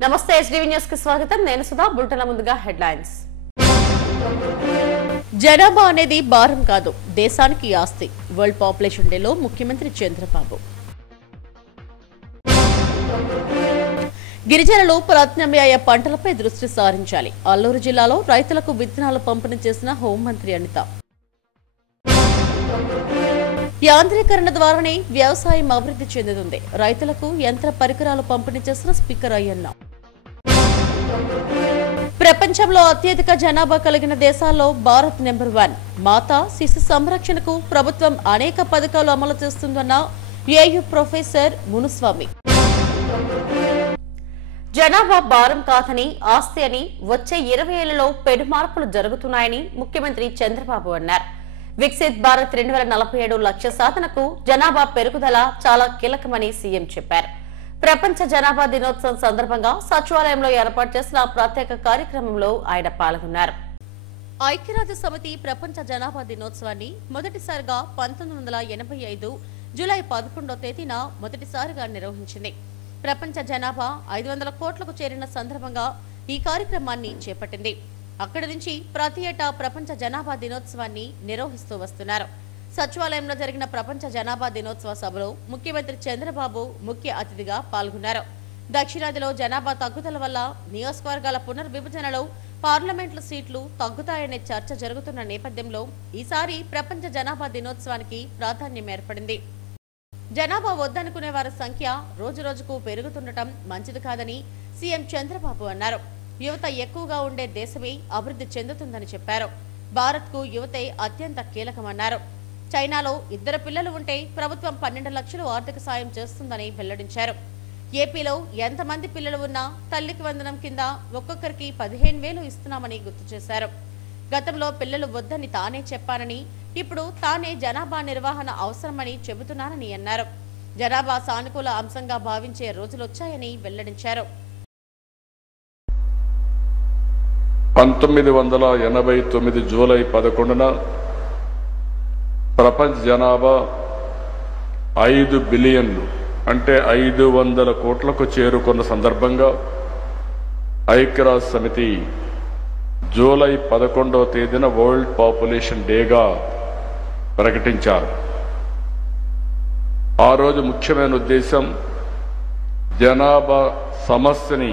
నమస్తే SDV news కి స్వాగతం నేను సుధా బులెటిన్ల ముందుగా హెడ్లైన్స్ జనాభా అనేది భారం కాదు దేశానికి ఆస్తి వరల్డ్ పాపులేషన్ డేలో ముఖ్యమంత్రి చంద్రబాబు గిరిజనులు ప్రత్యామ్నాయ పంటలపై దృష్టి సారించాలి అల్లూరు జిల్లాలో రైతులకు విత్తనాలు పంపిణీ చేసిన హోంమంత్రి అనిత యాంత్రీకరణ ద్వారానే వ్యవసాయం అభివృద్ధి చెందుతుంది రైతులకు యంత్ర పరికరాలు పంపిణీ చేసిన స్పీకర్ అయ్యన్న ప్రపంచంలో అత్యధిక జనాభా కలిగిన దేశాల్లో భారత్ నెంబర్ 1 మాతా శిశు సంరక్షణకు ప్రభుత్వం అనేక పథకాలు అమలు చేస్తుందన్న ఏయు ప్రొఫెసర్ మునుస్వామి జనాభా భారం కాదని ఆస్తి అని వచ్చే 20 ఏళ్లలో పెను మార్పులు జరుగుతున్నాయని ముఖ్యమంత్రి చంద్రబాబు అన్నారు వికసిత్ భారత్ 2047 లక్ష్య సాధనకు జనాభా పెరుగుదల చాలా కీలకమని సీఎం చెప్పారు ప్రపంచ జనాభా దినోత్సవం సందర్భంగా సచివాలయంలో ఏర్పాటు చేసిన ప్రత్యేక కార్యక్రమంలో ఆయన పాల్గొన్నారు ఐక్యరాజ్య సమితి ప్రపంచ జనాభా దినోత్సవాన్ని మొదటిసారిగా 1985 జూలై 11వ తేదీన మొదటిసారిగా నిర్వహించింది ప్రపంచ జనాభా 500 కోట్లకు చేరిన సందర్భంగా ఈ కార్యక్రమాన్ని చేపట్టింది అక్కడి నుంచి ప్రతి ఏటా ప్రపంచ జనాభా దినోత్సవాన్ని నిర్వహిస్తూ వస్తున్నారు సచివాలయంలో జరిగిన ప్రపంచ జనాభా దినోత్సవ సభలో ముఖ్యమంత్రి చంద్రబాబు ముఖ్య అతిథిగా పాల్గొన్నారు దక్షిణాదిలో జనాభా తగ్గుదల వల్ల నియోజకవర్గాల పునర్విభజనలో పార్లమెంట్ల సీట్లు తగ్గుతాయనే చర్చ జరుగుతున్న నేపథ్యంలో ఈసారి ప్రపంచ జనాభా దినోత్సవానికి ప్రాధాన్యం ఏర్పడింది జనాభా వద్దనుకునే వారి సంఖ్య రోజురోజుకు పెరుగుతుండటం మంచిది కాదని సీఎం చంద్రబాబు అన్నారు యువత ఎక్కువగా ఉండే దేశమే అభివృద్ధి చెందుతుందని చెప్పారు భారత్కు యువతే అత్యంత కీలకమన్నారు చైనాలో 2 పిల్లలు ఉంటే ప్రభుత్వం 12 లక్షలు ఆర్థిక సాయం చేస్తుందని వెల్లడించారు ఏపీలో ఎంతమంది పిల్లలు ఉన్నా తల్లికి వందనం కింద ఒక్కొక్కరికి 15,000 ఇస్తున్నామని గుర్తు చేశారు గతంలో పిల్లలు వద్దని తానే చెప్పానని ఇప్పుడు తానే జనాభా నిర్వహణ అవసరమని చెబుతున్నానని అన్నారు జనాభా సానుకూల అంశంగా భావించే రోజులొచ్చాయని వెల్లడించారు 1989 జూలై 11న ప్రపంచ జనాభా 5 బిలియన్లు అంటే 500 కోట్లకు చేరుకున్న సందర్భంగా ఐక్యరాజ్య సమితి జూలై 11వ తేదీన వరల్డ్ పాపులేషన్ డేగా ప్రకటించారు ఆ రోజు ముఖ్యమైన ఉద్దేశం జనాభా సమస్యని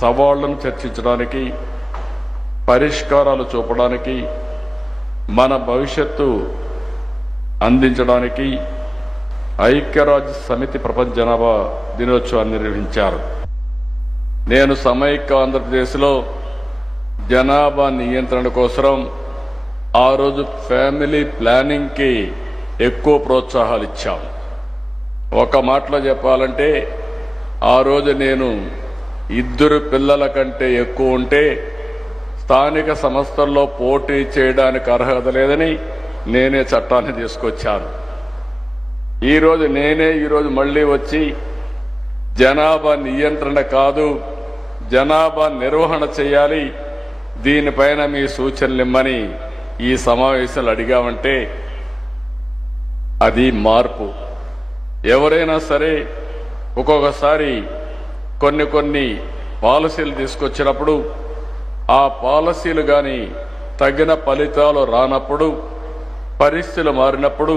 సవాళ్లను చర్చించడానికి పరిష్కారాలు చూపడానికి మన భవిష్యత్తు అందించడానికి ఐక్యరాజ్య సమితి ప్రపంచ జనాభా దినోత్సవాన్ని నిర్వహించారు నేను సమైక్య ఆంధ్రప్రదేశ్లో జనాభా నియంత్రణ కోసం ఆ రోజు ఫ్యామిలీ ప్లానింగ్కి ఎక్కువ ప్రోత్సాహాలు ఇచ్చాం ఒక మాటలో చెప్పాలంటే ఆ రోజు నేను 2 పిల్లల కంటే ఎక్కువ ఉంటే స్థానిక సంస్థల్లో పోటీ చేయడానికి అర్హత లేదని నేనే చట్టాన్ని తీసుకొచ్చాను ఈరోజు మళ్ళీ వచ్చి జనాభా నియంత్రణ కాదు జనాభా నిర్వహణ చేయాలి దీనిపైన మీ సూచనలు ఇమ్మని ఈ సమావేశాలు అడిగామంటే అది మార్పు ఎవరైనా సరే ఒక్కొక్కసారి కొన్ని పాలసీలు తీసుకొచ్చినప్పుడు ఆ పాలసీలు కానీ తగిన ఫలితాలు రానప్పుడు పరిస్థితులు మారినప్పుడు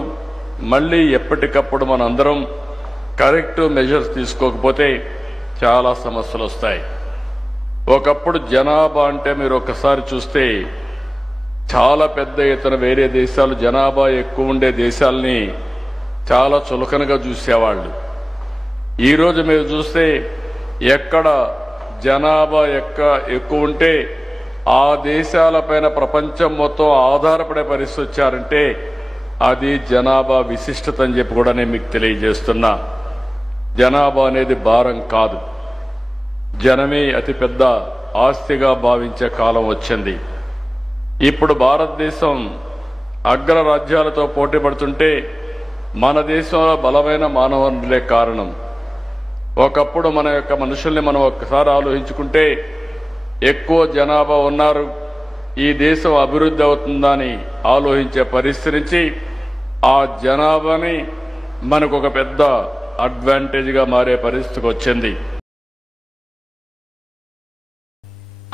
మళ్ళీ ఎప్పటికప్పుడు మనందరం కరెక్టివ్ మెజర్స్ తీసుకోకపోతే చాలా సమస్యలు వస్తాయి ఒకప్పుడు జనాభా అంటే మీరు ఒకసారి చూస్తే చాలా పెద్ద ఎత్తున వేరే దేశాలు జనాభా ఎక్కువ ఉండే దేశాలని చాలా చులకనగా చూసేవాళ్ళు ఈరోజు మీరు చూస్తే ఎక్కడ జనాభా ఎక్కువ ఉంటే ఆ దేశాలపైన ప్రపంచం మొత్తం ఆధారపడే పరిస్థితి వచ్చారంటే అది జనాభా విశిష్టత అని చెప్పి కూడా నేను మీకు తెలియజేస్తున్నా జనాభా అనేది భారం కాదు జనమే అతిపెద్ద ఆస్తిగా భావించే కాలం వచ్చింది ఇప్పుడు భారతదేశం అగ్రరాజ్యాలతో పోటీ పడుతుంటే మన దేశంలో బలమైన మానవ వనరులే కారణం ఒకప్పుడు మన యొక్క మనుషుల్ని మనం ఒక్కసారి ఆలోచించుకుంటే ఎక్కువ జనాభా ఉన్నారు ఈ దేశం అభివృద్ధి అవుతుందని ఆలోచించే పరిస్థితి నుంచి ఆ జనాభాని మనకు ఒక పెద్ద అడ్వాంటేజ్గా మారే పరిస్థితికి వచ్చింది.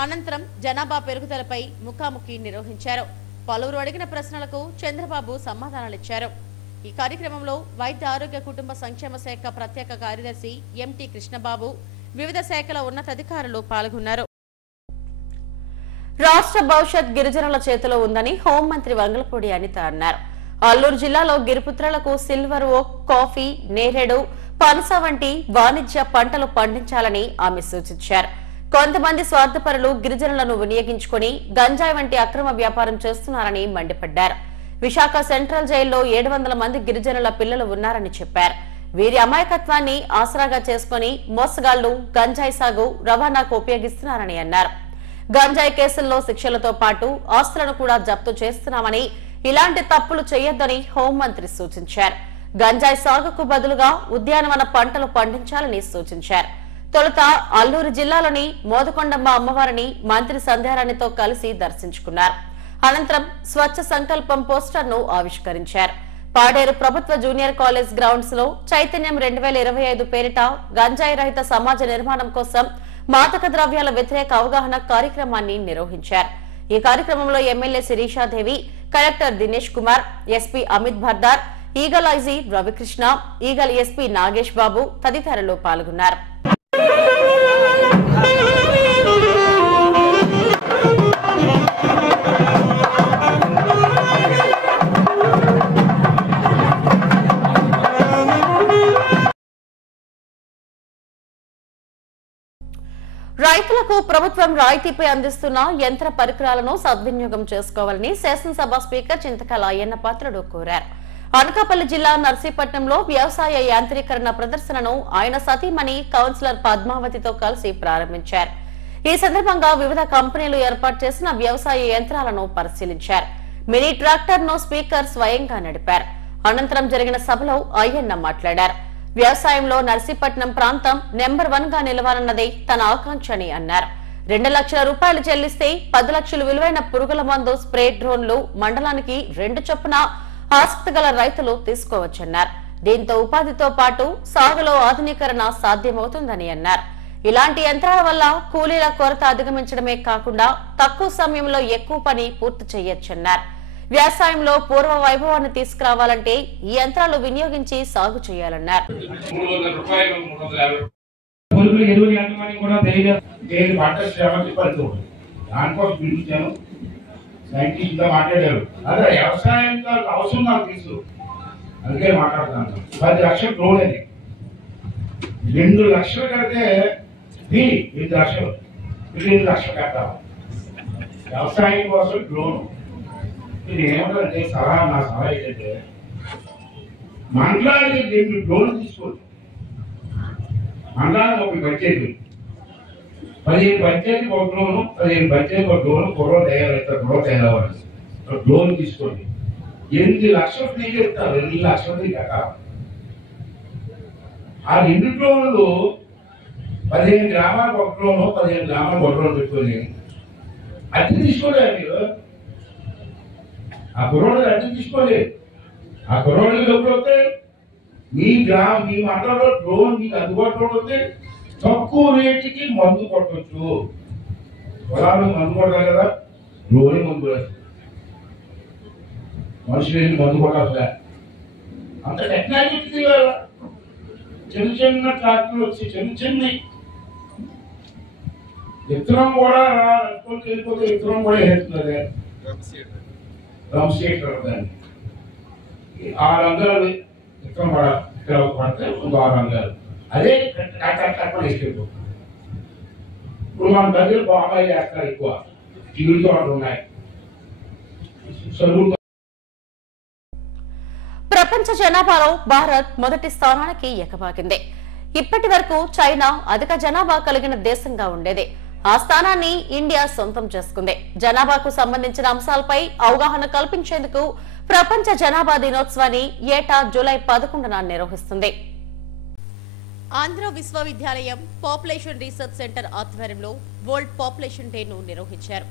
అనంతరం జనాభా పెరుగుదలపై ముఖాముఖి నిర్వహించారు. పలువురు అడిగిన ప్రశ్నలకు చంద్రబాబు సమాధానాలిచ్చారు. ఈ కార్యక్రమంలో వైద్య ఆరోగ్య కుటుంబ సంక్షేమ శాఖ ప్రత్యేక కార్యదర్శి ఎంటీ కృష్ణబాబు, వివిధ శాఖల ఉన్నతాధికారులు పాల్గొన్నారు. రాష్ట్ర భవిష్యత్ గిరిజనుల చేతిలో ఉందని హోంమంత్రి వంగలపూడి అనిత అన్నారు. అల్లూరు జిల్లాలో గిరిపుత్రులకు సిల్వర్ ఓక్, కాఫీ, నేరేడు, పనస వంటి వాణిజ్య పంటలు పండించాలని ఆమె సూచించారు. కొంతమంది స్వార్థపరులు గిరిజనులను వినియోగించుకుని గంజాయి వంటి అక్రమ వ్యాపారం చేస్తున్నారని మండిపడ్డారు. విశాఖ సెంట్రల్ జైల్లో 700 మంది గిరిజనుల పిల్లలు ఉన్నారని చెప్పారు. వీరి అమాయకత్వాన్ని ఆసరాగా చేసుకుని మోసగాళ్లు గంజాయి సాగు, రవాణాకు ఉపయోగిస్తున్నారని అన్నారు. గంజాయి కేసుల్లో శిక్షలతో పాటు ఆస్తులను కూడా జప్తు చేస్తున్నామని, ఇలాంటి తప్పులు చేయొద్దని హోంమంత్రి సూచించారు. గంజాయి సాగుకు బదులుగా ఉద్యానవన పంటలు పండించాలని సూచించారు. తొలుత అల్లూరు జిల్లాలోని మోదకొండమ్మ అమ్మవారిని మంత్రి సంధ్యారాణితో కలిసి దర్శించుకున్నారు. అనంతరం స్వచ్ఛ సంకల్పం పోస్టర్ ను ఆవిష్కరించారు. పాడేరు ప్రభుత్వ జూనియర్ కాలేజ్ గ్రౌండ్స్ లో చైతన్యం 2025 పేరిట గంజాయి రహిత సమాజ నిర్మాణం కోసం మాదక ద్రవ్యాల వ్యతిరేక అవగాహన కార్యక్రమాన్ని నిర్వహించారు. ఈ కార్యక్రమంలో MLA Sirishadevi, collector Dinesh Kumar, SP Amit Bhardar, eagle IG Ravikrishna, eagle SP Nagesh Babu తదితరులు పాల్గొన్నారు. రైతులకు ప్రభుత్వం రాయితీపై అందిస్తున్న యంత్ర పరికరాలను సద్వినియోగం చేసుకోవాలని శాసనసభ స్పీకర్ చింతకాయల అయ్యన్న పాత్రుడు కోరారు. అనకాపల్లి జిల్లా నర్సీపట్నంలో వ్యవసాయ యాంత్రీకరణ ప్రదర్శనను ఆయన సతీమణి కౌన్సిలర్ పద్మావతితో కలిసి ప్రారంభించారు. ఈ సందర్భంగా వివిధ కంపెనీలు ఏర్పాటు చేసిన వ్యవసాయ యంత్రాలను పరిశీలించారు. మినీ ట్రాక్టర్ ను స్పీకర్ స్వయంగా నడిపారు. అనంతరం జరిగిన సభలో అయ్యన్న మాట్లాడారు. వ్యవసాయంలో నర్సీపట్నం ప్రాంతం నెంబర్ 1 గా నిలవాలన్నదే తన ఆకాంక్ష అని అన్నారు. 2 లక్షల రూపాయలు చెల్లిస్తే 10 లక్షలు విలువైన పురుగుల మందు స్ప్రే డ్రోన్లు మండలానికి 2 చొప్పున ఆసక్తి గల రైతులు తీసుకోవచ్చన్నారు. దీంతో ఉపాధితో పాటు సాగులో ఆధునీకరణ సాధ్యమవుతుందని అన్నారు. ఇలాంటి యంత్రాల వల్ల కూలీల కొరత అధిగమించడమే కాకుండా తక్కువ సమయంలో ఎక్కువ పని పూర్తి చేయొచ్చన్నారు. వ్యవసాయంలో పూర్వ వైభవాన్ని తీసుకురావాలంటే ఈ యంత్రాలు వినియోగించి సాగు చేయాలన్నారు. మాట్లాడారు అదే వ్యవసాయం అవసరం నాకు తెలుసు, అందుకే మాట్లాడుతున్నాను. 10 లక్షలు డ్రోన్ అది 2 లక్షలు కడితే 8 లక్షలు 2 లక్షలు కట్టాలి వ్యవసాయం కోసం డ్రోన్. ఇది ఏమంటే నా సలహా ఏంటంటే మండలానికి 2 డ్రోన్లు తీసుకోండి. మండలానికి ఒక బడ్జెట్ 15 బడ్జెట్ ఒక డ్రోను, 15 బడ్జెట్ ఒక డ్రోను, కుర్రలు తయారవుతారు, కుర్రలు తయారవ్వాలి. డ్రోన్ తీసుకోండి. 8 లక్షలు ఫ్రీగా ఇస్తారు, 2 లక్షలు ఫ్రీ కట్టాలి. ఆ 2 డ్రోన్లు 15 గ్రామాలకు ఒక డ్రోను, 15 గ్రామాలకు ఒక డ్రోన్ పెట్టుకొని అద్దె తీసుకోలే మీరు. ఆ కుర్రోళ్ళు అద్దె తీసుకోలే. ఆ కుర్రోళ్ళు ఎప్పుడు వస్తాయి? మీ మండలంలో డ్రోన్ మీకు అందుబాటులో వస్తే తక్కువ రేటుకి మందు కొట్టవచ్చు. పొలాలు మందు కొట్టాలి కదా, డ్రోన్ మందు కొడాలి. మనుషులు మందు కొట్టాలి. అంత టెక్నాలజీ చిన్న చిన్న ట్రాక్టర్లు వచ్చి చిన్న విత్తనం కూడా వెళ్ళిపోతే విత్తనం కూడా వేస్తున్నది. డ్రమ్ సీట్ దాన్ని 6 అంగాలు విత్తనం కూడా ఇక్కడ పడితే 6 అంగాలు అదే ట్రాక్టర్ వేసుకెళ్ళిపో. ఇప్పుడు మన దగ్గర బాబాయ్ చేస్తారు, ఎక్కువ జీవులు తోటలు ఉన్నాయి. ప్రపంచ జనాభాలో భారత్ మొదటి స్థానానికి ఎగబాకింది. ఇప్పటి వరకు చైనా అధిక జనాభా కలిగిన దేశంగా ఉండేది. ఆ స్థానాన్ని ఇండియా సొంతం చేసుకుంది. జనాభాకు సంబంధించిన అంశాలపై అవగాహన కల్పించేందుకు ప్రపంచ జనాభా దినోత్సవాన్ని ఏటా జూలై 11న నిర్వహిస్తుంది. ఆంధ్ర విశ్వవిద్యాలయం పాపులేషన్ రీసెర్చ్ సెంటర్ ఆధ్వర్యంలో వరల్డ్ పాపులేషన్ డే ను నిర్వహించారు.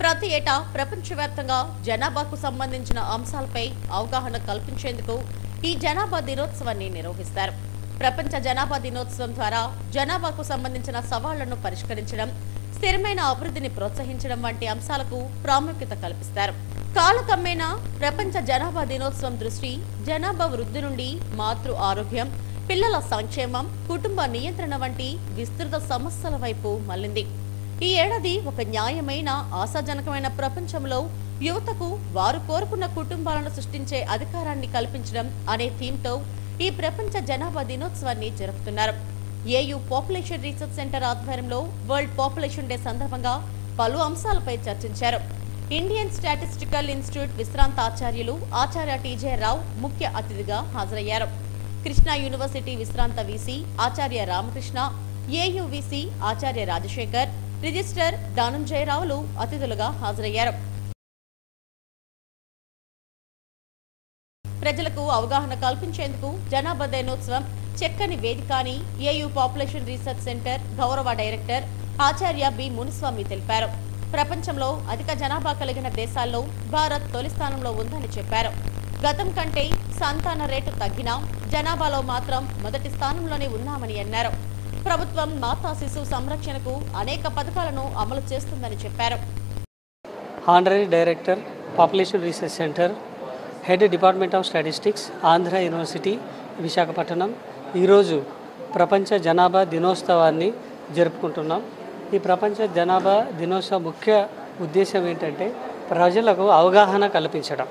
ప్రతి ఏటా ప్రపంచవ్యాప్తంగా జనాభాకు సంబంధించిన అంశాలపై అవగాహన కల్పించేందుకు ఈ జనాభా దినోత్సవాన్ని నిర్వహిస్తారు. ప్రపంచ జనాభా దినోత్సవం ద్వారా జనాభాకు సంబంధించిన సవాళ్లను పరిష్కరించడం, స్థిరమైన అభివృద్ధిని ప్రోత్సహించడం వంటి అంశాలకు ప్రాముఖ్యత కల్పిస్తారు. కాలక్రమేణా ప్రపంచ జనాభా దినోత్సవం దృష్టి జనాభా వృద్ధి నుండి మాతృ ఆరోగ్యం, పిల్లల సంక్షేమం, కుటుంబ నియంత్రణ వంటి విస్తృత సమస్యల వైపు మళ్లింది. ఈ ఏడాది ఒక న్యాయమైన, ఆశాజనకమైన ప్రపంచంలో యువతకు వారు కోరుకున్న కుటుంబాలను సృష్టించే అధికారాన్ని కల్పించడం అనే థీమ్తో ఈ ప్రపంచ జనాభా దినోత్సవాన్ని జరుపుతున్నారు. ఏయూ పాపులేషన్ రీసెర్చ్ సెంటర్ ఆధ్వర్యంలో వరల్డ్ పాపులేషన్ డే సందర్భంగా పలు అంశాలపై చర్చించారు. ఇండియన్ స్టాటిస్టికల్ ఇన్స్టిట్యూట్ విశ్రాంత ఆచార్యులు ఆచార్య టీజే రావు ముఖ్య అతిథిగా హాజరయ్యారు. కృష్ణా యూనివర్సిటీ విశ్రాంత వీసీ ఆచార్య రామకృష్ణ, ఏయూ వీసీ ఆచార్య రాజశేఖర్, రిజిస్టర్ ధనంజయరావులు అతిథులుగా హాజరయ్యారు. ప్రజలకు అవగాహన కల్పించేందుకు జనాభా దినోత్సవం చక్కని వేదిక అని ఏయూ పాపులేషన్ రీసెర్చ్ సెంటర్ గౌరవ డైరెక్టర్ ఆచార్య బి మునిస్వామి తెలిపారు. ప్రపంచంలో అధిక జనాభా కలిగిన దేశాల్లో భారత్ తొలి స్థానంలో ఉందని చెప్పారు. గతం కంటే సంతాన రేటు తగ్గినా జనాభాలో మాత్రం మొదటి స్థానంలోనే ఉన్నామని అన్నారు. ప్రభుత్వం మాతా శిశు సంరక్షణకు అనేక పథకాలను అమలు చేస్తుందని చెప్పారు. Honorary director population research centre, head department of statistics, Andhra university Visakhapatnam ఈరోజు ప్రపంచ జనాభా దినోత్సవాన్ని జరుపుకుంటున్నాం. ఈ ప్రపంచ జనాభా దినోత్సవ ముఖ్య ఉద్దేశం ఏంటంటే ప్రజలకు అవగాహన కల్పించడం.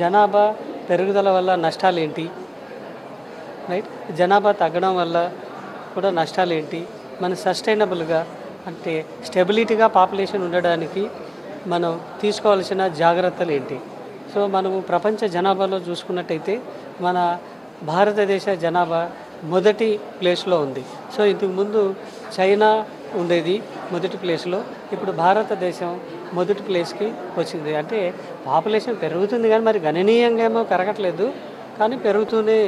జనాభా పెరుగుదల వల్ల నష్టాలు ఏంటి, రైట్, జనాభా తగ్గడం వల్ల కూడా నష్టాలు ఏంటి, మన సస్టైనబుల్గా అంటే స్టెబిలిటీగా పాపులేషన్ ఉండడానికి మనం తీసుకోవాల్సిన జాగ్రత్తలు ఏంటి. సో మనము ప్రపంచ జనాభాలో చూసుకున్నట్టయితే మన భారతదేశ జనాభా మొదటి ప్లేస్లో ఉంది. సో ఇంతకుముందు చైనా ఉండేది మొదటి ప్లేస్లో, ఇప్పుడు భారతదేశం మొదటి ప్లేస్కి వచ్చింది. అంటే పాపులేషన్ పెరుగుతుంది కానీ మరి గణనీయంగా ఏమో పెరగట్లేదు, కానీ పెరుగుతూనే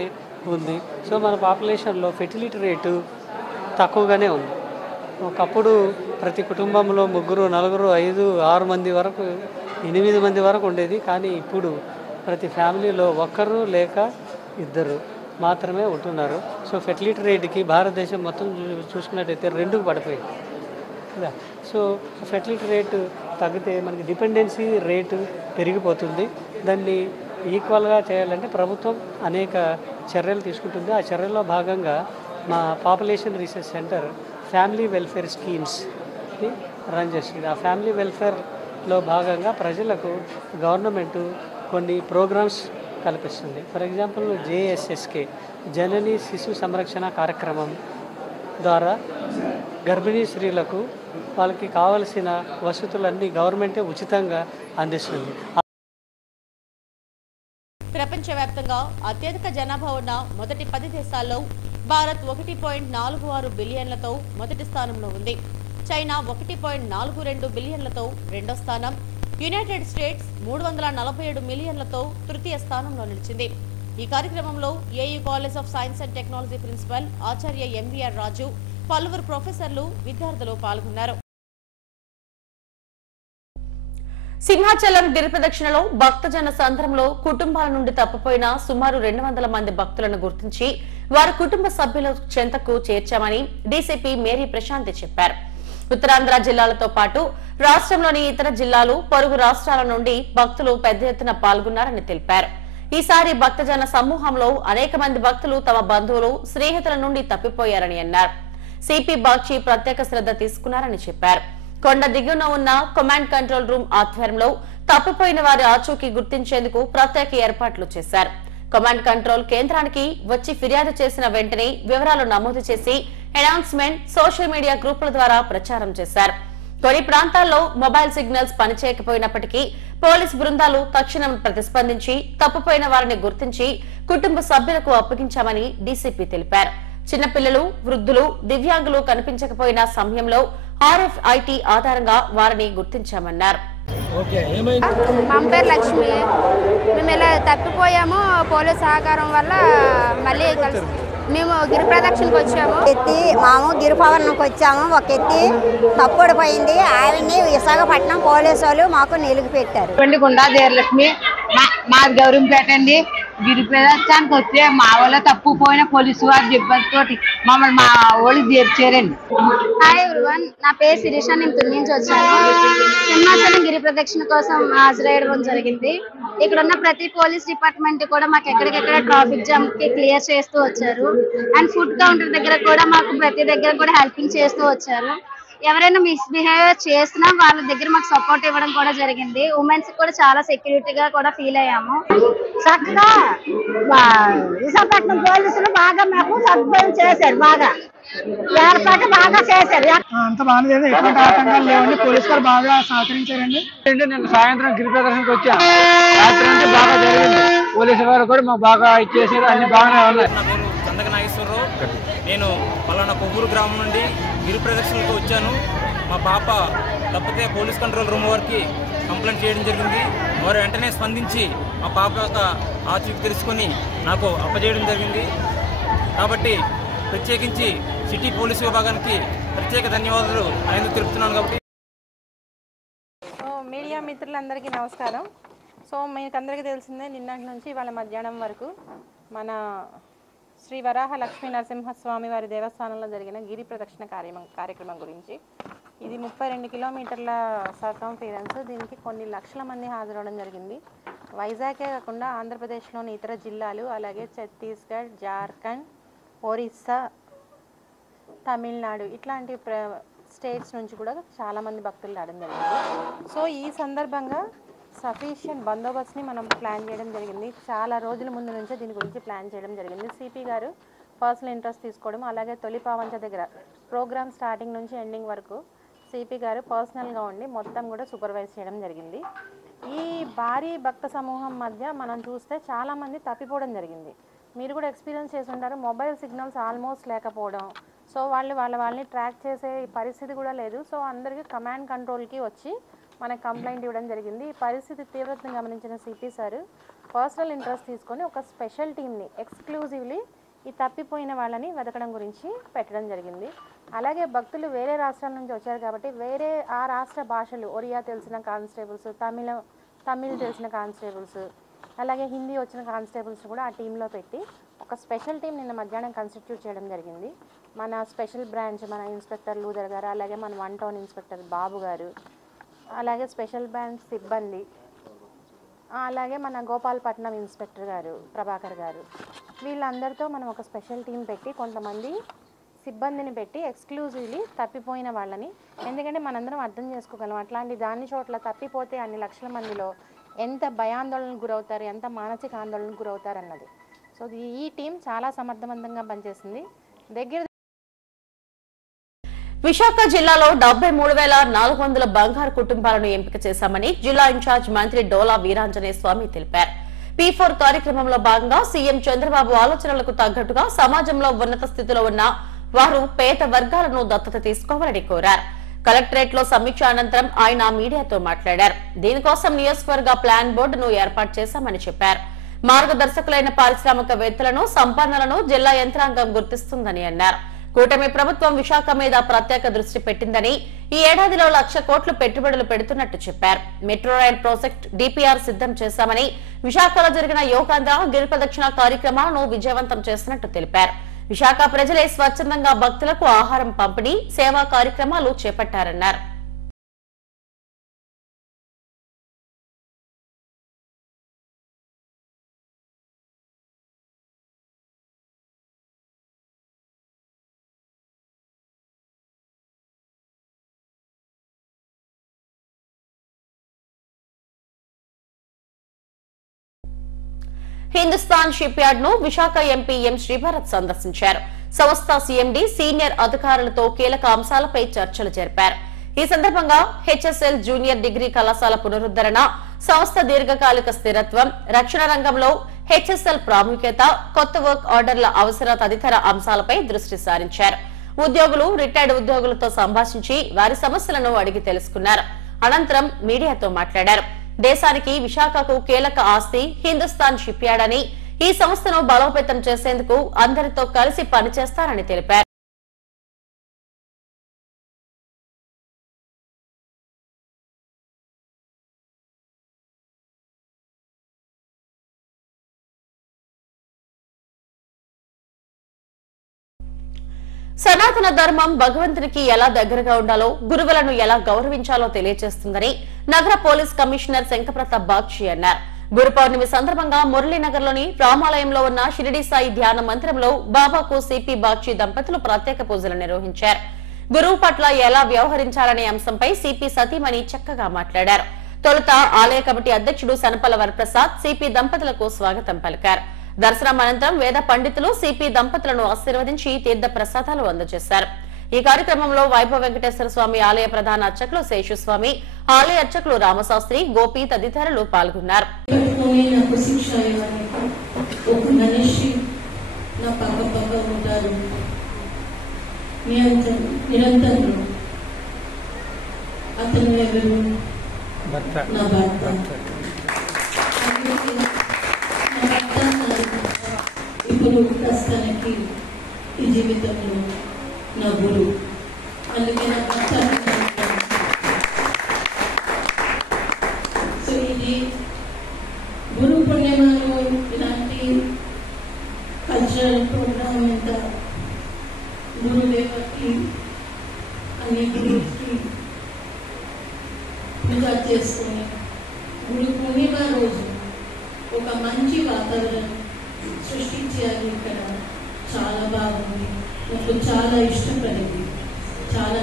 ఉంది. సో మన పాపులేషన్లో ఫెర్టిలిటీ రేటు తక్కువగానే ఉంది. ఒకప్పుడు ప్రతి కుటుంబంలో 3, 4, 5, 6 మంది వరకు, 8 మంది వరకు ఉండేది. కానీ ఇప్పుడు ప్రతి ఫ్యామిలీలో 1 లేక 2 మాత్రమే ఉంటున్నారు. సో ఫెర్టిలిటీ రేటుకి భారతదేశం మొత్తం చూసుకున్నట్టయితే 2కు పడిపోయింది కదా. సో ఫెర్టిలిటీ రేటు తగ్గితే మనకి డిపెండెన్సీ రేటు పెరిగిపోతుంది. దాన్ని ఈక్వల్గా చేయాలంటే ప్రభుత్వం అనేక చర్యలు తీసుకుంటుంది. ఆ చర్యల్లో భాగంగా మా population research centre family welfare స్కీమ్స్ని రన్ చేస్తుంది. ఆ ఫ్యామిలీ వెల్ఫేర్లో భాగంగా ప్రజలకు గవర్నమెంట్ కొన్ని ప్రోగ్రామ్స్ కల్పిస్తుంది. ఫర్ ఎగ్జాంపుల్ JSSK జనని శిశు సంరక్షణ కార్యక్రమం ద్వారా గర్భిణీ స్త్రీలకు వాళ్ళకి కావలసిన వసతులన్నీ గవర్నమెంటే ఉచితంగా అందిస్తుంది. ప్రపంచవ్యాప్తంగా అత్యధిక జనాభా ఉన్న మొదటి 10 దేశాల్లో భారత్ 1.46 బిలియన్లతో మొదటి స్థానంలో ఉంది. చైనా 1.42 బిలియన్లతో రెండో స్థానం, యునైటెడ్ స్టేట్స్ 347 మిలియన్లతో తృతీయ స్థానంలో నిలిచింది. ఈ కార్యక్రమంలో AU college of science and technology principal ఆచార్య MVR రాజు, పలువురు ప్రొఫెసర్లు, విద్యార్థులు పాల్గొన్నారు. సింహాచలం గిరి ప్రదక్షిణలో భక్తజన సంద్రంలో కుటుంబాల నుండి తప్పిపోయిన సుమారు 200 మంది భక్తులను గుర్తించి వారి కుటుంబ సభ్యుల చెంతకు చేర్చామని డీసీపీ మేరీ ప్రశాంతి చెప్పారు. ఉత్తరాంధ్ర జిల్లాలతో పాటు రాష్ట్రంలోని ఇతర జిల్లాలు, పొరుగు రాష్ట్రాల నుండి భక్తులు పెద్ద ఎత్తున పాల్గొన్నారని తెలిపారు. ఈసారి భక్తజన సమూహంలో అనేక మంది భక్తులు తమ బంధువులు, స్నేహితుల నుండి తప్పిపోయారని అన్నారు. సిపి బాక్షి ప్రత్యేక శ్రద్ధ తీసుకున్నారని చెప్పారు. కొండ దిగువన ఉన్న కమాండ్ కంట్రోల్ రూమ్ ఆధ్వర్యంలో తప్పిపోయిన వారి ఆచూకీ గుర్తించేందుకు ప్రత్యేక ఏర్పాట్లు చేశారు. కమాండ్ కంట్రోల్ కేంద్రానికి వచ్చి ఫిర్యాదు చేసిన వెంటనే వివరాలు నమోదు చేసి అనౌన్స్మెంట్, సోషల్ మీడియా గ్రూపుల ద్వారా ప్రచారం చేశారు. కొన్ని ప్రాంతాల్లో మొబైల్ సిగ్నల్స్ పనిచేయకపోయినప్పటికీ పోలీస్ బృందాలు తక్షణం ప్రతిస్పందించి తప్పిపోయిన వారిని గుర్తించి కుటుంబ సభ్యులకు అప్పగించామని డీసీపీ తెలిపారు. చిన్నపిల్లలు, వృద్ధులు, దివ్యాంగులు కనిపించకపోయిన సమయంలో RFID ఆధారంగా వారిని గుర్తించామన్నారు. మా పేరు లక్ష్మి. మేము ఇలా తప్పిపోయాము. పోలీస్ సహకారం వల్ల మళ్ళీ మేము గిరి ప్రదక్షిణకు వచ్చాము. మాము గిరి పవన్కి వచ్చాము. ఒక ఎత్తి తప్పుడిపోయింది. ఆయన్ని విశాఖపట్నం పోలీసు వాళ్ళు మాకు నిలిపి పెట్టారు. గుండా దేవలక్ష్మి, మాది గౌరంపేట అండి. గిరి ప్రదర్శనానికి వస్తే మా వాళ్ళ తప్పుపోయిన పోలీసు వారి ఇబ్బందితోటి మమ్మల్ని మా వాళ్ళు చేర్చారండి. హాయ్ ఎవ్రీవన్, నా పేరు శిరీష. నేను తుని నుంచి వచ్చాను. సింహాచలం గిరి ప్రదక్షిణ కోసం హాజరయ్యడం జరిగింది. ఇక్కడ ఉన్న ప్రతి పోలీస్ డిపార్ట్మెంట్ కూడా మాకు ఎక్కడికెక్కడ ట్రాఫిక్ జామ్ కి క్లియర్ చేస్తూ వచ్చారు. అండ్ ఫుడ్ కౌంటర్ దగ్గర కూడా మాకు ప్రతి దగ్గర కూడా హెల్పింగ్ చేస్తూ వచ్చారు. ఎవరైనా మిస్బిహేవియర్ చేసినా వాళ్ళ దగ్గర మాకు సపోర్ట్ ఇవ్వడం కూడా జరిగింది. ఉమెన్స్ కూడా చాలా సెక్యూరిటీగా కూడా ఫీల్ అయ్యాము. చక్కగా విశాఖపట్నం పోలీసులు బాగా మాకు సద్భయం చేశారు. బాగా ఏర్పాటు బాగా చేశారు. అంత బాగానే ఎటువంటి ఆటంకాలు లేవండి. పోలీసు వారు బాగా సహకరించారండి. నేను సాయంత్రం గిరి ప్రదర్శనకు వచ్చా. రాత్రి నుంచి బాగా జరిగింది. పోలీసు వారు కూడా మాకు బాగా ఇచ్చేసారు. అన్ని బాగానే ఉన్నాయి. నా పేరు చందక నాగేశ్వరరావు. నేను పలానా కొవ్వూరు గ్రామం నుండి గిరి ప్రదర్శనకు వచ్చాను. మా పాప తప్పితే పోలీస్ కంట్రోల్ రూమ్ వారికి కంప్లైంట్ చేయడం జరిగింది. వారు వెంటనే స్పందించి మా పాప యొక్క ఆచూకీ తెలుసుకొని నాకు అప్పచేయడం జరిగింది. కాబట్టి ప్రత్యేకించి సిటీ పోలీసు విభాగానికి ప్రత్యేక ధన్యవాదాలు నేను తెలుపుతున్నాను. కాబట్టి మీడియా మిత్రులందరికీ నమస్కారం. మీకు అందరికీ తెలిసిందే, నిన్నటి నుంచి ఇవాళ మధ్యాహ్నం వరకు మన శ్రీ వరాహ లక్ష్మీ నరసింహస్వామి వారి దేవస్థానంలో జరిగిన గిరి ప్రదక్షిణ కార్యక్రమం గురించి. ఇది 32 కిలోమీటర్ల సర్కంఫరెన్స్. దీనికి కొన్ని లక్షల మంది హాజరవడం జరిగింది. వైజాగే కాకుండా ఆంధ్రప్రదేశ్లోని ఇతర జిల్లాలు, అలాగే ఛత్తీస్గఢ్, జార్ఖండ్, ఒరిస్సా, తమిళనాడు ఇట్లాంటి స్టేట్స్ నుంచి కూడా చాలామంది భక్తులు రావడం జరిగింది. ఈ సందర్భంగా సఫిషియంట్ బందోబస్తుని మనం ప్లాన్ చేయడం జరిగింది. చాలా రోజుల ముందు నుంచే దీని గురించి ప్లాన్ చేయడం జరిగింది. సిపి గారు పర్సనల్ ఇంట్రెస్ట్ తీసుకోవడం, అలాగే తొలి పావంచ దగ్గర ప్రోగ్రామ్ స్టార్టింగ్ నుంచి ఎండింగ్ వరకు సిపి గారు పర్సనల్గా ఉండి మొత్తం కూడా సూపర్వైజ్ చేయడం జరిగింది. ఈ భారీ భక్త సమూహం మధ్య మనం చూస్తే చాలామంది తప్పిపోవడం జరిగింది. మీరు కూడా ఎక్స్పీరియన్స్ చేసి ఉంటారు. మొబైల్ సిగ్నల్స్ ఆల్మోస్ట్ లేకపోవడం, వాళ్ళని ట్రాక్ చేసే పరిస్థితి కూడా లేదు. అందరికీ కమాండ్ కంట్రోల్కి వచ్చి మనకు కంప్లైంట్ ఇవ్వడం జరిగింది. ఈ పరిస్థితి తీవ్రతను గమనించిన సిపి సార్ పర్సనల్ ఇంట్రెస్ట్ తీసుకొని ఒక స్పెషల్ టీమ్ని ఎక్స్క్లూజివ్లీ ఈ తప్పిపోయిన వాళ్ళని వెతకడం గురించి పెట్టడం జరిగింది. అలాగే భక్తులు వేరే రాష్ట్రాల నుంచి వచ్చారు కాబట్టి ఆ రాష్ట్ర భాషలు, ఒరియా తెలిసిన కానిస్టేబుల్స్, తమిళ్ తెలిసిన కానిస్టేబుల్స్, అలాగే హిందీ వచ్చిన కానిస్టేబుల్స్ కూడా ఆ టీంలో పెట్టి ఒక స్పెషల్ టీం నిన్న మధ్యాహ్నం కాన్స్టిట్యూట్ చేయడం జరిగింది. మన స్పెషల్ బ్రాంచ్ మన ఇన్స్పెక్టర్ లూదర్ గారు, అలాగే మన 1 టౌన్ ఇన్స్పెక్టర్ బాబు గారు, అలాగే స్పెషల్ బ్రాంచ్ సిబ్బంది, అలాగే మన గోపాలపట్నం ఇన్స్పెక్టర్ గారు ప్రభాకర్ గారు, వీళ్ళందరితో మనం ఒక స్పెషల్ టీం పెట్టి కొంతమంది సిబ్బందిని పెట్టి ఎక్స్క్లూజివ్లీ తప్పిపోయిన వాళ్ళని, ఎందుకంటే మనందరం అర్థం చేసుకోగలం అట్లాంటి దాని చోట్ల తప్పిపోతే అన్ని లక్షల మందిలో ఎంత భయాందోళనకు గురవుతారు, ఎంత మానసిక ఆందోళనకు గురవుతారు అన్నది. ఈ టీం చాలా సమర్థవంతంగా పనిచేసింది. విశాఖ జిల్లాలో 73,400 బంగారు కుటుంబాలను ఎంపిక చేశామని జిల్లా ఇన్ఛార్జ్ మంత్రి డోలా వీరాంజనేయ స్వామి తెలిపారు. P4 కార్యక్రమంలో భాగంగా సీఎం చంద్రబాబు ఆలోచనలకు తగ్గట్టుగా సమాజంలో ఉన్నత స్థితిలో ఉన్న వారు పేద వర్గాలను దత్తత తీసుకోవాలని కోరారు. కలెక్టరేట్ లో సమీక్ష అనంతరం ఆయన మీడియాతో మాట్లాడారు. దీనికోసం నియోజకవర్గ ప్లాన్ బోర్డును ఏర్పాటు చేశామని చెప్పారు. మార్గదర్శకులైన పారిశ్రామికవేత్తలను, సంపన్నులను జిల్లా యంత్రాంగం గుర్తిస్తుందని అన్నారు. కూటమి ప్రభుత్వం విశాఖ మీద ప్రత్యేక దృష్టి పెట్టిందని, ఈ ఏడాదిలో 1,00,000 కోట్లు పెట్టుబడులు పెడుతున్నట్టు చెప్పారు. మెట్రో రైల్ ప్రాజెక్ట్ DPR సిద్ధం చేశామని, విశాఖలో జరిగిన యోగాంధ్ర గిరి ప్రదక్షిణ కార్యక్రమాలను విజయవంతం చేసినట్టు తెలిపారు. విశాఖ ప్రజలే స్వచ్ఛందంగా భక్తులకు ఆహారం పంపిణీ, సేవా కార్యక్రమాలు చేపట్టారన్నారు. హిందుస్థాన్ షిప్ యార్డ్ ను విశాఖ ఎంపీ ఎం శ్రీభరత్ సందర్శించారు. సంస్థ CMD సీనియర్ అధికారులతో కీలక అంశాలపై చర్చలు జరిపారు. ఈ సందర్భంగా HSL జూనియర్ డిగ్రీ కళాశాల పునరుద్ధరణ, సంస్థ దీర్ఘకాలిక స్థిరత్వం, రక్షణ రంగంలో HSL ప్రాముఖ్యత, కొత్త వర్క్ ఆర్డర్ల అవసరం తదితర అంశాలపై దృష్టి సారించారు. ఉద్యోగులు, రిటైర్డ్ ఉద్యోగులతో సంభాషించి వారి సమస్యలను అడిగి తెలుసుకున్నారు. అనంతరం మీడియాతో మాట్లాడారు. దేశానికి విశాఖకు కీలక ఆస్తి హిందుస్థాన్ షిప్ యార్డ్ అని, ఈ సంస్థను బలోపేతం చేసేందుకు అందరితో కలిసి పనిచేస్తారని తెలిపారు. సనాతన ధర్మం భగవంతునికి ఎలా దగ్గరగా ఉండాలో, గురువులను ఎలా గౌరవించాలో తెలియజేస్తుందని నగర పోలీస్ కమిషనర్ శంకరప్రతాప్ బాగ్చి అన్నారు. గురు పౌర్ణమి సందర్భంగా మురళీనగర్లోని రామాలయంలో ఉన్న షిరిడి సాయి ధ్యాన మందిరంలో బాబాకు సిపి బాగ్చి దంపతులు ప్రత్యేక పూజలు నిర్వహించారు. గురువు పట్ల ఎలా వ్యవహరించాలనే అంశంపై సిపి సతీమణి చక్కగా మాట్లాడారు. తొలుత ఆలయ కమిటీ అధ్యక్షుడు సనపల వరప్రసాద్ సిపి దంపతులకు స్వాగతం పలికారు. దర్శనం అనంతరం వేద పండితులు సిపి దంపతులను ఆశీర్వదించి తీర్థ ప్రసాదాలు అందజేశారు. ఈ కార్యక్రమంలో వైభవ వెంకటేశ్వర స్వామి ఆలయ ప్రధాన అర్చకులు శేషుస్వామి, ఆలయ అర్చకులు రామశాస్త్రి, గోపి తదితరులు పాల్గొన్నారు. ఇప్పుడు ప్రస్తుతానికి ఈ జీవితంలో నా గురువు, అందుకే నా భర్త. సో ఇది గురు పుణ్యమాలు ఇలాంటి కల్చరల్ ప్రోగ్రామ్ ఎంత గురుదేవుకి అన్ని గురువుకి పూజ చేసుకొని గురు పూర్ణిమ రోజు ఒక మంచి వాతావరణం సృష్టించాలి. ఇక్కడ చాలా బాగుంది, నాకు చాలా ఇష్టపడింది, చాలా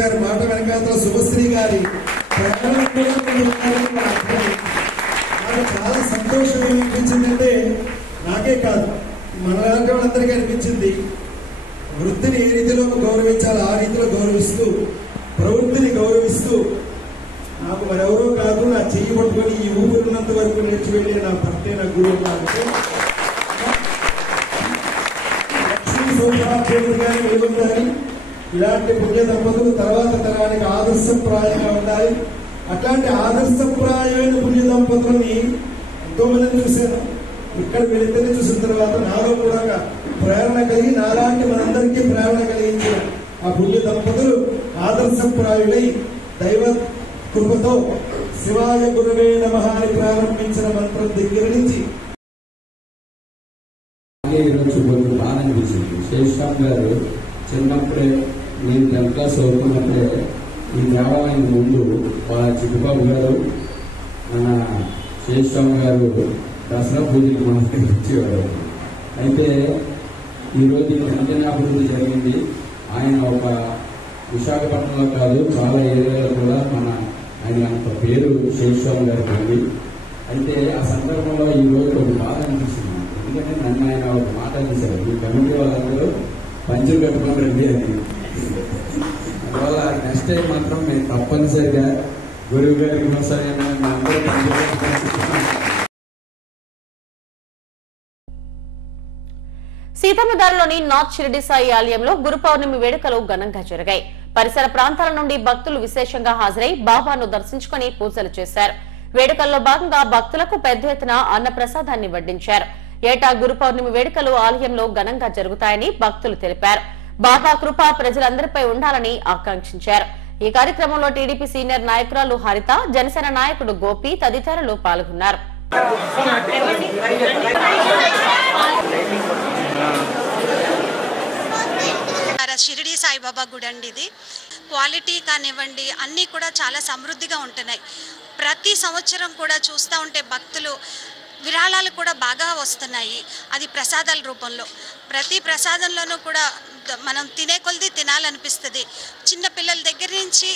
గారి మాట వెనకాల శుభశ్రీ గారి నాకు చాలా సంతోషం అనిపించిందంటే నాకే కాదు మనలాంటి వాళ్ళందరికీ అనిపించింది. వృత్తిని ఏ రీతిలో గౌరవించాలో ఆ రీతిలో గౌరవిస్తూ, ప్రవృత్తిని గౌరవిస్తూ, నాకు మరెవరో కాదు నా చెయ్యి పట్టుకొని ఈ ఊపిరినంత వరకు నిలిచి వెళ్ళి నా భర్తే నా గురువు లక్ష్మీ సౌభాగ్యం కానీ ఏముండాలి. ఇలాంటి పుణ్య దంపతులు తర్వాత తరానికి ఆదర్శప్రాయంగా ఉండాలి. అట్లాంటి ఆదర్శప్రాయమైన పుణ్య దంపతులని ఎంతో మందిని చూశాను. ఇక్కడ వీళ్ళిద్దరిని చూసిన తర్వాత నాలో కూడా ప్రేరణ కలిగి నాలాంటి మనందరికీ ప్రేరణ కలిగించిన ఆ పుణ్య దంపతులు ఆదర్శప్రాయులై దైవ కృపతో శివాయ గురువే నమః అని ప్రారంభించిన మంత్రం దగ్గర నుంచి ఈరోజు కొంచెం బాగా అనిపించింది. శేషాం గారు చిన్నప్పుడే నేను 10th క్లాస్ చదువుకున్నప్పుడే ఈ దేవాలయం ముందు వాళ్ళ చిట్టుబాబు గారు మన శేషాం గారు దసరా పూజకి మనకి వచ్చేవారు. అయితే ఈరోజు ఈ అంజనాభివృద్ధి జరిగింది. ఆయన ఒక విశాఖపట్నంలో కాదు చాలా ఏరియాలో కూడా ఆయన అంత పేరు శేషాం గారికి ఉంది. అయితే ఆ సందర్భంలో ఈ రోజు ఒక బాధ అనిపిస్తుంది. ఎందుకంటే నన్ను ఆయన ఒక మాట అనేసారు, ఈ కమిటీ వాళ్ళందరూ పంచులు కట్టుకొని రండి అని. అందువల్ల నెక్స్ట్ టైం మాత్రం మేము తప్పనిసరిగా గురువు గారికి అందరూ పంచులు కట్టుకొని. సీతమ్మధారలోని నార్త్ షిరిడి సాయి ఆలయంలో గురు పౌర్ణమి వేడుకలు ఘనంగా జరిగాయి. పరిసర ప్రాంతాల నుండి భక్తులు విశేషంగా హాజరై బాబాను దర్శించుకుని పూజలు చేశారు. వేడుకల్లో భాగంగా భక్తులకు పెద్ద ఎత్తున అన్న ప్రసాదాన్ని వడ్డించారు. ఏటా గురు పౌర్ణమి వేడుకలు ఆలయంలో ఘనంగా జరుగుతాయని భక్తులు తెలిపారు. బాబా కృప ప్రజలందరిపై ఉండాలని ఆకాంక్షించారు. ఈ కార్యక్రమంలో టీడీపీ సీనియర్ నాయకురాలు హరిత, జనసేన నాయకుడు గోపి తదితరులు పాల్గొన్నారు. షిరిడి సాయిబాబా గుడి అండి. ఇది క్వాలిటీ కానివ్వండి అన్నీ కూడా చాలా సమృద్ధిగా ఉంటున్నాయి. ప్రతి సంవత్సరం కూడా చూస్తూ ఉంటే భక్తులు విరాళాలు కూడా బాగా వస్తున్నాయి. అది ప్రసాదాల రూపంలో. ప్రతి ప్రసాదంలోనూ కూడా మనం తినే కొలది తినాలనిపిస్తుంది. చిన్నపిల్లల దగ్గర నుంచి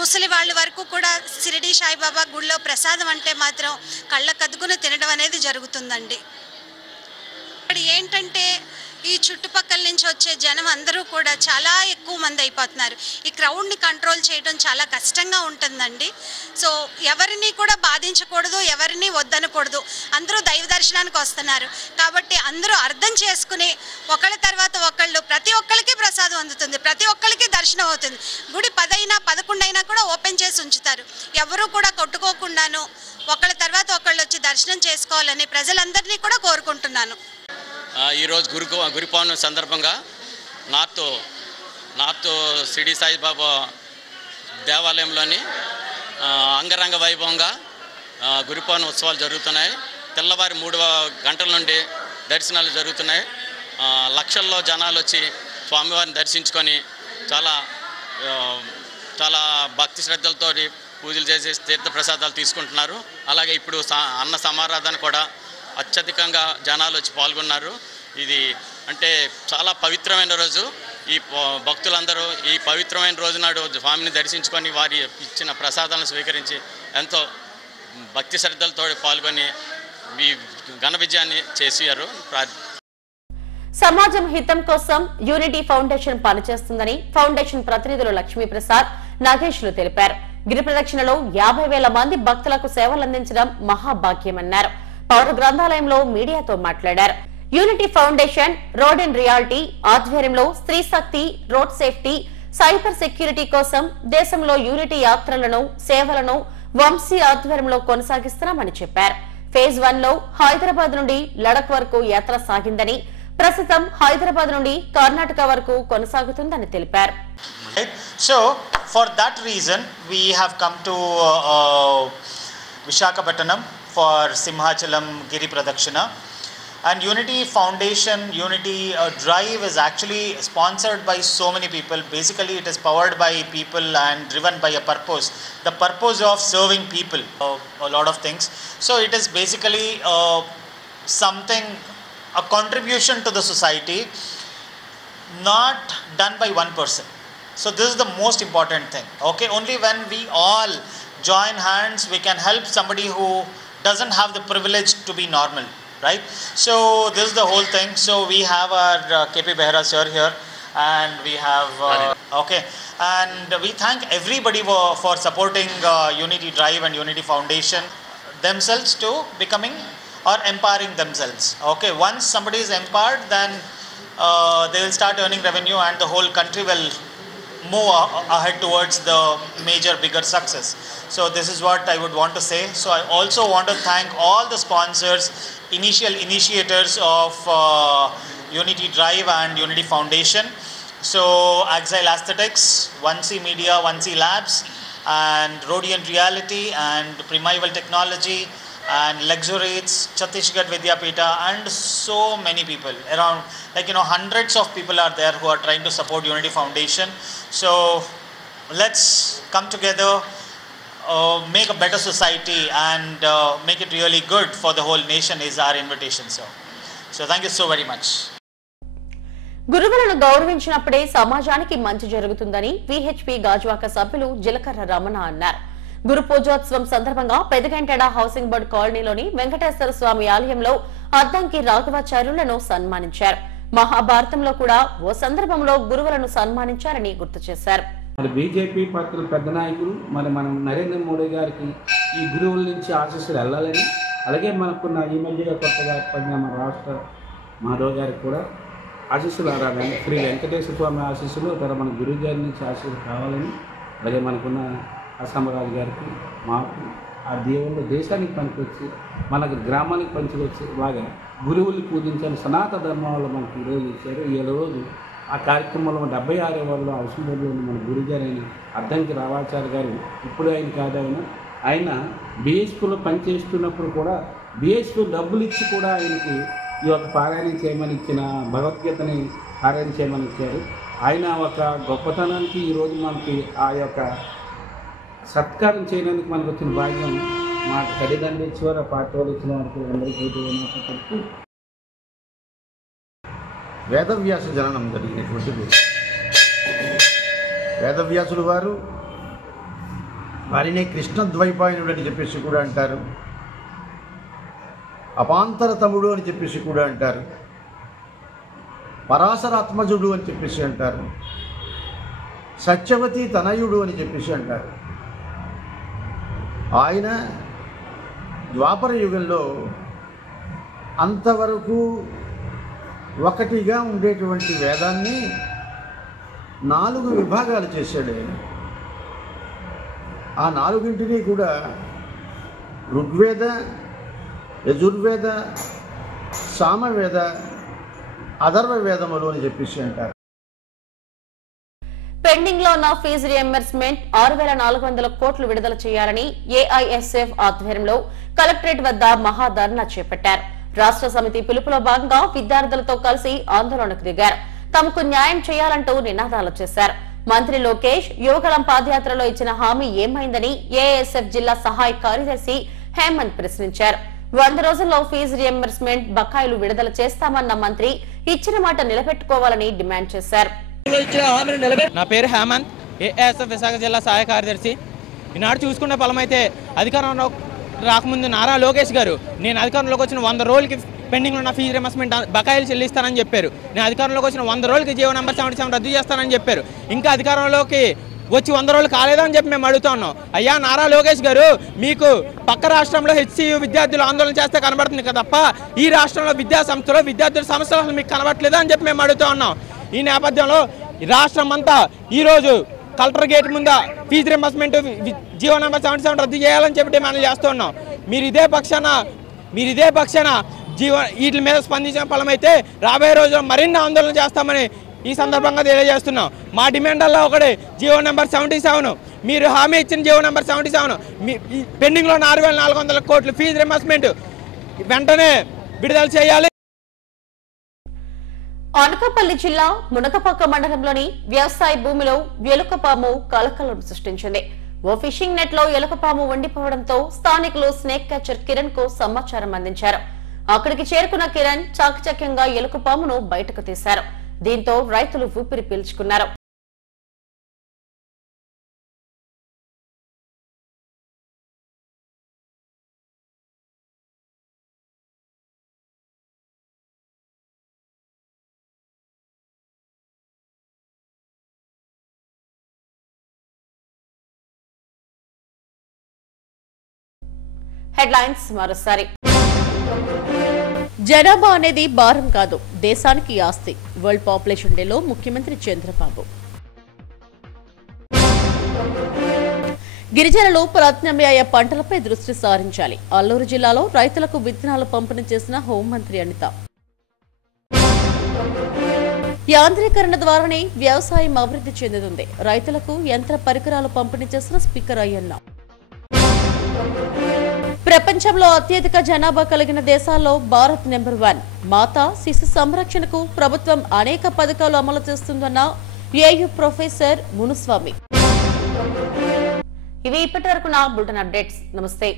ముసలి వాళ్ళ వరకు కూడా షిరిడి సాయిబాబా గుడిలో ప్రసాదం అంటే మాత్రం కళ్ళకద్దుకుని తినడం అనేది జరుగుతుందండి. ఇక్కడ ఏంటంటే ఈ చుట్టుపక్కల నుంచి వచ్చే జనం అందరూ కూడా చాలా ఎక్కువ మంది అయిపోతున్నారు. ఈ క్రౌడ్ని కంట్రోల్ చేయడం చాలా కష్టంగా ఉంటుందండి. సో ఎవరిని కూడా బాధించకూడదు, ఎవరిని వద్దనకూడదు. అందరూ దైవ దర్శనానికి వస్తున్నారు కాబట్టి అందరూ అర్థం చేసుకుని ఒకళ్ళ తర్వాత ఒకళ్ళు ప్రతి ఒక్కరికి ప్రసాదం అందుతుంది, ప్రతి ఒక్కరికి దర్శనం అవుతుంది. గుడి 10 అయినా 11 అయినా కూడా ఓపెన్ చేసి ఉంచుతారు. ఎవరు కూడా కొట్టుకోకుండాను ఒకళ్ళ తర్వాత ఒకళ్ళు వచ్చి దర్శనం చేసుకోవాలని ప్రజలందరినీ కూడా కోరుకుంటున్నాను. ఈరోజు గురు పౌర్ణమి సందర్భంగా నార్త్ షిరిడి సాయిబాబా దేవాలయంలోని అంగరంగ వైభవంగా గురు పౌర్ణమి ఉత్సవాలు జరుగుతున్నాయి. తెల్లవారి 3 గంటల నుండి దర్శనాలు జరుగుతున్నాయి. లక్షల్లో జనాలు వచ్చి స్వామివారిని దర్శించుకొని చాలా భక్తి శ్రద్ధలతో పూజలు చేసి తీర్థప్రసాదాలు తీసుకుంటున్నారు. అలాగే ఇప్పుడు అన్న సమారాధన కూడా అత్యధికంగా జనాలు వచ్చి పాల్గొన్నారు. ఇది అంటే చాలా పవిత్రమైన రోజు. ఈ భక్తులందరూ ఈ పవిత్రమైన రోజు నాడు స్వామిని దర్శించుకొని వారి ఇచ్చిన ప్రసాదాలను స్వీకరించి ఎంతో భక్తి శ్రద్ధలతో పాల్గొని ఈ ఘన విజయాన్ని చేశారు. సమాజం హితం కోసం యూనిటీ ఫౌండేషన్ పనిచేస్తుందని ఫౌండేషన్ ప్రతినిధులు లక్ష్మీప్రసాద్, నాగేష్లు తెలిపారు. గిరి ప్రదక్షిణలో 50,000 మంది భక్తులకు సేవలందించడం మహాభాగ్యమన్నారు. పౌర గ్రంథాలయంలో మీడియాతో మాట్లాడారు. Unity foundation, road and reality ఆధ్వర్యంలో స్త్రీ శక్తి, రోడ్ సేఫ్టీ, సైబర్ సెక్యూరిటీ కోసం దేశంలో యూనిటీ యాత్రలను, సేవలను వంశీ ఆధ్వర్యంలో కొనసాగిస్తున్నామని చెప్పారు. ఫేజ్ 1 లో హైదరాబాద్ నుండి లడక్ వరకు యాత్ర సాగిందని, ప్రస్తుతం హైదరాబాద్ నుండి కర్ణాటక వరకు కొనసాగుతుందని తెలిపారు. So for that reason we have come to Visakhapatnam for Simhachalam Giri Pradakshina, and Unity Foundation Unity Drive is actually sponsored by so many people. Basically it is powered by people and driven by a purpose, the purpose of serving people, a lot of things. So it is basically something, a contribution to the society, not done by one person. So this is the most important thing. Okay, only when we all join hands we can help somebody who doesn't have the privilege to be normal, right? So this is the whole thing. So we have our KP Behra sir here, and we have okay, and we thank everybody for supporting Unity Drive and Unity Foundation themselves to becoming or empowering themselves. Okay, once somebody is empowered, then they will start earning revenue and the whole country will move ahead towards the major bigger success. So this is what I would want to say. So I also want to thank all the sponsors, initiators of Unity Drive and Unity Foundation. So Exile Aesthetics, 1C Media, 1C Labs, and Rodian Reality, and Primeval Technology, and Luxurates, Chhattisgarh Vidyapita, and so many people around, hundreds of people are there who are trying to support Unity Foundation. So let's come together, make a better society, and make it really good for the whole nation is our invitation. So thank you so very much. గురువులను గౌరవించినప్పుడే సమాజానికి మంచి జరుగుతుందని VHP Gajuwaka సభ్యులు జిలకర్ర రమణ అన్నారు. గురు పూజోత్సవం సందర్భంగా పెదగంటెడ housing board కాలనీలోని వెంకటేశ్వర స్వామి ఆలయంలో అద్దంకి రాఘవాచార్యులను సన్మానించారు. మహాభారతంలో కూడా ఓ సందర్భంలో గురువులను సన్మానించారని గుర్తు చేశారు. బీజేపీ పార్టీల పెద్ద నాయకులు మనం నరేంద్ర మోడీ గారికి ఈ గురువుల నుంచి ఆశీస్సులు వెళ్ళాలని, అలాగే మనకున్న ఈ మధ్యగా కొత్తగా ఏర్పడిన మన రాష్ట్ర మాధవ్ గారికి కూడా ఆశీస్సులు రావాలని, శ్రీ వెంకటేశ్వర స్వామి ఆశీస్సులు మన గురువు గారి నుంచి ఆశీస్సులు కావాలని, అలాగే మనకున్న అసమరాజు గారికి, మాకు ఆ దేవుళ్ళు దేశానికి పనికొచ్చి మనకు గ్రామానికి పనికొచ్చి బాగా గురువులు పూజించాలి. సనాతన ధర్మం వల్ల మనకి ఈరోజు ఇచ్చారు. ఈ రోజు ఆ కార్యక్రమంలో 76 వాళ్ళు హౌసింగ్ బోర్డులో మన గురుగారు అయిన అద్దంకి రాఘవాచార్య గారు, ఇప్పుడు ఆయన కాదు, ఆయన బీఎస్పీలో పనిచేస్తున్నప్పుడు కూడా బీఎస్పీ డబ్బులు ఇచ్చి కూడా ఆయనకి ఈ యొక్క పారాయణం చేయమని ఇచ్చిన భగవద్గీతని పారాయణ చేయమని ఇచ్చారు. ఆయన ఒక గొప్పతనానికి ఈరోజు మనకి ఆ యొక్క సత్కారం చేయడానికి మనకు వచ్చిన భాగ్యం మా తల్లిదండ్రులు ఇచ్చేవారు, పార్టీ వాళ్ళు ఇచ్చిన వారికి అందరికీ చెప్పి వేదవ్యాస జననం జరిగినటువంటిది. వేదవ్యాసులు వారు వారినే కృష్ణద్వైపాయనుడు అని చెప్పేసి కూడా అంటారు, అపాంతర తమ్ముడు అని చెప్పేసి కూడా అంటారు, పరాశరాత్మజుడు అని చెప్పేసి అంటారు, సత్యవతి తనయుడు అని చెప్పేసి అంటారు. ఆయన ద్వాపర యుగంలో అంతవరకు ఒకటిగా ఉండేటువంటి వేదాన్ని 4 విభాగాలు చేశాడు ఆయన. ఆ 4ంటిని కూడా ఋగ్వేద, యజుర్వేద, సామవేద, అథర్వ వేదములు అని చెప్పేసి అంటారు. పెండింగ్ లో ఉన్న ఫీజు రియంబర్స్మెంట్ 6,400 కోట్లు విడుదల చేయాలని ఏఐఎస్ఎఫ్ ఆధ్వర్యంలో కలెక్టరేట్ వద్ద మహాధర్నా చేపట్టారు. రాష్ట్ర సమితి పిలుపులో భాగంగా విద్యార్థులతో కలిసి ఆందోళనకు దిగారు. తమకు న్యాయం చేయాలంటూ నినాదాలు చేశారు. మంత్రి లోకేష్ యువగళం పాదయాత్రలో ఇచ్చిన హామీ ఏమైందని ఏఎస్ఎఫ్ జిల్లా సహాయ కార్యదర్శి హేమంత్ ప్రశ్నించారు. 100 రోజుల్లో ఫీజు రియంబర్స్మెంట్ బకాయిలు విడుదల చేస్తామన్న మంత్రి ఇచ్చిన మాట నిలబెట్టుకోవాలని డిమాండ్ చేశారు. నా పేరు హేమంత్, ఏఎస్ఎఫ్ విశాఖ జిల్లా సహాయ కార్యదర్శి. ఈనాడు చూసుకునే ఫలమైతే అధికారంలో రాకముందు నారా లోకేష్ గారు నేను అధికారంలోకి వచ్చిన 100 రోజులకి పెండింగ్ ఉన్న ఫీజు రియంబర్స్మెంట్ బకాయిలు చెల్లిస్తానని చెప్పారు. నేను అధికారంలోకి వచ్చిన 100 రోజులకి జీవో నెంబర్ 77 రద్దు చేస్తానని చెప్పారు. ఇంకా అధికారంలోకి వచ్చి 100 రోజులు కాలేదని చెప్పి మేము అడుగుతా ఉన్నాం. అయ్యా నారా లోకేష్ గారు, మీకు పక్క రాష్ట్రంలో హెచ్సియు విద్యార్థులు ఆందోళన చేస్తే కనబడుతుంది కదా తప్ప ఈ రాష్ట్రంలో విద్యా సంస్థలో విద్యార్థుల సమస్యలు అసలు మీకు కనబడట్లేదా అని చెప్పి మేము అడుగుతా ఉన్నాం. ఈ నేపథ్యంలో రాష్ట్రం అంతా ఈరోజు కలెక్టర్ గేట్ ముందు ఫీజు రియంబర్స్మెంట్ జీవో నెంబర్ 77 రద్దు చేయాలని చెప్పి డిమాండ్ చేస్తూ ఉన్నాం. మీరు ఇదే పక్షాన వీటి మీద స్పందించిన ఫలమైతే రాబోయే రోజుల్లో మరిన్ని ఆందోళన చేస్తామని ఈ సందర్భంగా తెలియజేస్తున్నాం. మా డిమాండ్ల్లో ఒకటి జీవో నెంబర్ 77, మీరు హామీ ఇచ్చిన జీవో నెంబర్ 77 పెండింగ్లో 4,400 కోట్లు ఫీజు రియంబర్స్మెంట్ వెంటనే విడుదల చేయాలి. అనకాపల్లి జిల్లా మునకపక్క మండలంలోని వ్యవసాయ భూమిలో ఎలుకపాము కలకలం సృష్టించింది. ఓ ఫిషింగ్ నెట్ లో ఎలుకపాము వండిపోవడంతో స్థానికులు స్నేక్ క్యాచర్ కిరణ్ కు సమాచారం అందించారు. అక్కడికి చేరుకున్న కిరణ్ చాకచక్యంగా ఎలుకపామును బయటకు తీశారు. దీంతో రైతులు ఊపిరి పీల్చుకున్నారు. హెడ్లైన్స్ మరోసారి. జనాభా అనేది భారం కాదు, దేశానికి ఆస్తి. వరల్డ్ పాపులేషన్ డేలో ముఖ్యమంత్రి చంద్రబాబు. గిరిజనులు ప్రత్యామ్నాయ పంటలపై దృష్టి సారించాలి. అల్లూరు జిల్లాలో రైతులకు విత్తనాలు పంపిణీ చేసిన హోంమంత్రి అనిత. యాంత్రీకరణ ద్వారానే వ్యవసాయం అభివృద్ధి చెందుతుంది. రైతులకు యంత్ర పరికరాలు పంపిణీ చేసిన స్పీకర్ అయ్యన్న. ప్రపంచంలో అత్యధిక జనాభా కలిగిన దేశాల్లో భారత్ నెంబర్ 1. మాతా శిశు సంరక్షణకు ప్రభుత్వం అనేక పథకాలు అమలు చేస్తుందన్న ఏయు ప్రొఫెసర్ మునుస్వామి. ఇవి ఇప్పటి వరకు నా బులెటిన్ అప్డేట్స్. నమస్తే.